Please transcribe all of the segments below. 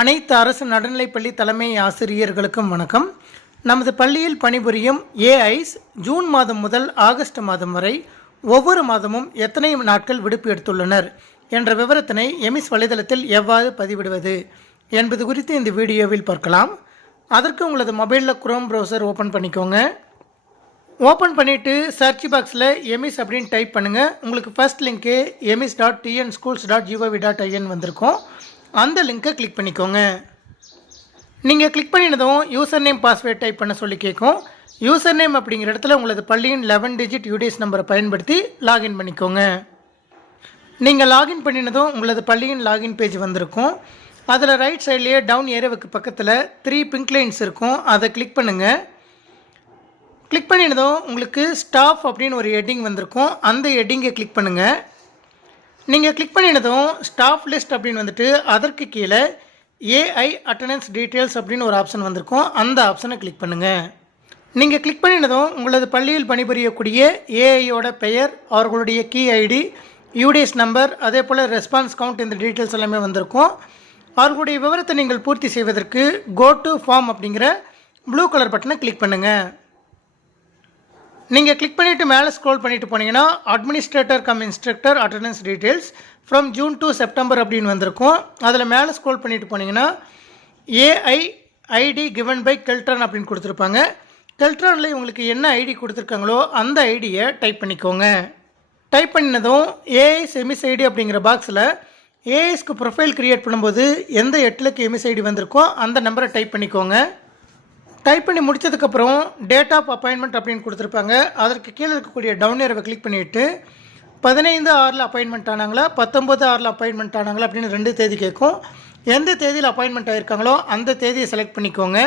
அனைத்து அரசு நடுநிலைப்பள்ளி தலைமை ஆசிரியர்களுக்கும் வணக்கம். நமது பள்ளியில் பணிபுரியும் ஏஐஸ் ஜூன் மாதம் முதல் ஆகஸ்ட் மாதம் வரை ஒவ்வொரு மாதமும் எத்தனை நாட்கள் விடுப்பு எடுத்துள்ளனர் என்ற விவரத்தினை எமிஸ் வலைதளத்தில் எவ்வாறு பதிவிடுவது என்பது குறித்து இந்த வீடியோவில் பார்க்கலாம். அதற்கு உங்களது மொபைலில் குரோம் ப்ரௌசர் ஓப்பன் பண்ணிக்கோங்க. ஓப்பன் பண்ணிவிட்டு சர்ச் பாக்ஸில் எமிஸ் அப்படின்னு டைப் பண்ணுங்கள். உங்களுக்கு ஃபர்ஸ்ட் லிங்க்கு emis.tnschools.gov.in வந்திருக்கும். அந்த லிங்கை கிளிக் பண்ணிக்கோங்க. நீங்கள் கிளிக் பண்ணினதும் யூசர் நேம் பாஸ்வேர்ட் டைப் பண்ண சொல்லி கேட்கும். யூசர் நேம் அப்படிங்கிற இடத்துல உங்களது பள்ளியின் 11 டிஜிட் யூடிஎஸ் நம்பரை பயன்படுத்தி லாகின் பண்ணிக்கோங்க. நீங்கள் லாகின் பண்ணினதும் உங்களது பள்ளியின் லாகின் பேஜ் வந்திருக்கும். அதில் ரைட் சைட்லேயே டவுன் ஏரியாவுக்கு பக்கத்தில் 3 பிங்க் லைன்ஸ் இருக்கும். அதை கிளிக் பண்ணுங்கள். கிளிக் பண்ணினதும் உங்களுக்கு ஸ்டாஃப் அப்படின்னு ஒரு ஹெட்டிங் வந்திருக்கும். அந்த ஹெட்டிங்கை கிளிக் பண்ணுங்கள். நீங்கள் கிளிக் பண்ணினதும் ஸ்டாஃப் லிஸ்ட் அப்படின்னு வந்துட்டு அதற்கு கீழே ஏஐ அட்டண்டன்ஸ் டீட்டெயில்ஸ் அப்படின்னு ஒரு ஆப்ஷன் வந்திருக்கும். அந்த ஆப்ஷனை கிளிக் பண்ணுங்கள். நீங்கள் கிளிக் பண்ணினதும் உங்களது பள்ளியில் பணிபுரியக்கூடிய ஏஐயோட பெயர், அவர்களுடைய கீ ஐடி, யூடிஎஸ் நம்பர், அதே போல் ரெஸ்பான்ஸ் கவுண்ட், இந்த டீட்டெயில்ஸ் எல்லாமே வந்திருக்கும். அவர்களுடைய விவரத்தை நீங்கள் பூர்த்தி செய்வதற்கு கோ டு ஃபார்ம் அப்படிங்கிற ப்ளூ கலர் பட்டனை கிளிக் பண்ணுங்கள். நீங்கள் கிளிக் பண்ணிவிட்டு மேலே ஸ்க்ரோல் பண்ணிவிட்டு போனீங்கன்னா administrator cum instructor attendance details from June to September அப்படின்னு வந்திருக்கும். அதில் மேலே ஸ்க்ரோல் பண்ணிவிட்டு போனீங்கன்னா AI ID given by Keltron அப்படின்னு கொடுத்துருப்பாங்க. கெல்ட்ரானில் உங்களுக்கு என்ன ஐடி கொடுத்துருக்காங்களோ அந்த ஐடியை டைப் பண்ணிக்கோங்க. டைப் பண்ணினதும் ஏஐஸ் எமிஸ் ஐடி அப்படிங்கிற பாக்ஸில் ஏஐஸ்க்கு ப்ரொஃபைல் க்ரியேட் பண்ணும்போது எந்த 8 இலக்க எமிஸ் ஐடி வந்திருக்கோ அந்த நம்பரை டைப் பண்ணிக்கோங்க. டைப் பண்ணி முடித்ததுக்கப்புறம் டேட் ஆஃப் அப்பாயின்மெண்ட் அப்படின்னு கொடுத்துருப்பாங்க. அதற்கு கீழே இருக்கக்கூடிய டவுன் ஏரோவை கிளிக் பண்ணிவிட்டு 15/6 அப்பாயின்மெண்ட் ஆனாங்களா 19/6 அப்பாயின்மெண்ட் ஆனாங்களா அப்படின்னு 2 தேதி கேட்கும். எந்த தேதியில் அப்பாயின்மெண்ட் ஆகிருக்காங்களோ அந்த தேதியை செலக்ட் பண்ணிக்கோங்க.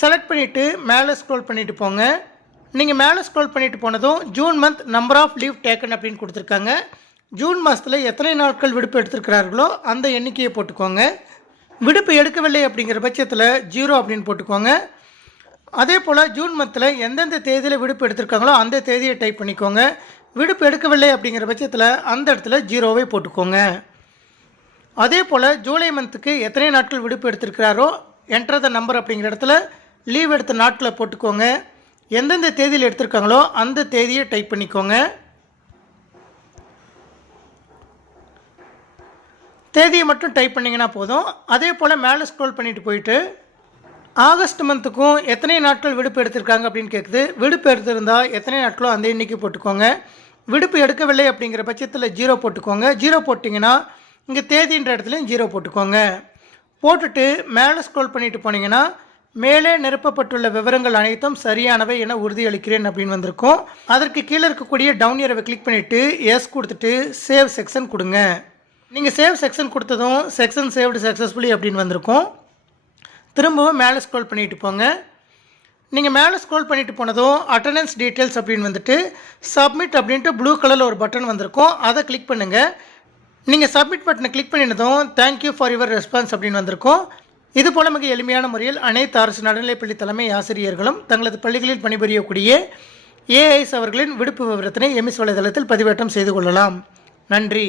செலக்ட் பண்ணிவிட்டு மேலே ஸ்க்ரோல் பண்ணிவிட்டு போங்க. நீங்கள் மேலே ஸ்க்ரோல் பண்ணிவிட்டு போனதும் June month number of leave taken அப்படின்னு கொடுத்துருக்காங்க. ஜூன் மாதத்தில் எத்தனை நாட்கள் விடுப்பு எடுத்திருக்கிறார்களோ அந்த எண்ணிக்கையை போட்டுக்கோங்க. விடுப்பு எடுக்கவில்லை அப்படிங்கிற பட்சத்தில் 0 அப்படின்னு போட்டுக்கோங்க. அதே போல் ஜூன் மந்தில் எந்தெந்த தேதியில் விடுப்பு எடுத்திருக்காங்களோ அந்த தேதியை டைப் பண்ணிக்கோங்க. விடுப்பு எடுக்கவில்லை அப்படிங்கிற பட்சத்தில் அந்த இடத்துல 0வை போட்டுக்கோங்க. அதே போல் ஜூலை மந்த்துக்கு எத்தனை நாட்கள் விடுப்பு எடுத்திருக்கிறாரோ என்டர் த நம்பர் அப்படிங்கிற இடத்துல லீவ் எடுத்த நாட்களை போட்டுக்கோங்க. எந்தெந்த தேதியில் எடுத்திருக்காங்களோ அந்த தேதியை டைப் பண்ணிக்கோங்க. தேதியை மட்டும் டைப் பண்ணிங்கன்னா போதும். அதே போல் மேலே ஸ்க்ரோல் பண்ணிவிட்டு போயிட்டு ஆகஸ்ட் மந்த்துக்கும் எத்தனை நாட்கள் விடுப்பு எடுத்திருக்காங்க அப்படின்னு கேட்குது. விடுப்பு எடுத்திருந்தால் எத்தனை நாட்களோ அந்த எண்ணிக்கை போட்டுக்கோங்க. விடுப்பு எடுக்கவில்லை அப்படிங்கிற பட்சத்தில் 0 போட்டுக்கோங்க. 0 போட்டிங்கன்னா இங்கே தேதின்ற இடத்துலையும் 0 போட்டுக்கோங்க. போட்டுட்டு மேலே ஸ்க்ரோல் பண்ணிவிட்டு போனீங்கன்னா மேலே நிரப்பப்பட்டுள்ள விவரங்கள் அனைத்தும் சரியானவை என உறுதியளிக்கிறேன் அப்படின்னு வந்திருக்கும். அதற்கு கீழே இருக்கக்கூடிய டவுன் ஏரோவை கிளிக் பண்ணிவிட்டு எஸ் கொடுத்துட்டு சேவ் செக்ஷன் கொடுங்க. நீங்கள் சேவ் செக்ஷன் கொடுத்ததும் செக்ஷன் சேவ்டு சக்ஸஸ்ஃபுல்லி அப்படின்னு வந்திருக்கும். திரும்பவும் மேலே ஸ்க்ரோல் பண்ணிவிட்டு போங்க. நீங்கள் மேலே ஸ்க்ரோல் பண்ணிவிட்டு போனதும் அட்டண்டன்ஸ் டீட்டெயில்ஸ் அப்படின்னு வந்துட்டு சப்மிட் அப்படின்ட்டு ப்ளூ கலரில் ஒரு பட்டன் வந்திருக்கும். அதை கிளிக் பண்ணுங்கள். நீங்கள் சப்மிட் பட்டனை கிளிக் பண்ணினதும் தேங்க்யூ ஃபார் யுவர் ரெஸ்பான்ஸ் அப்படின்னு வந்திருக்கும். இது போல மிக எளிமையான முறையில் அனைத்து அரசு நடுநிலைப்பள்ளி தலைமை ஆசிரியர்களும் தங்களது பள்ளிகளில் பணிபுரியக்கூடிய ஏஐஸ் அவர்களின் விடுப்பு விவரத்தினை எமிஸ் வலைதளத்தில் பதிவேற்றம் செய்து கொள்ளலாம். நன்றி.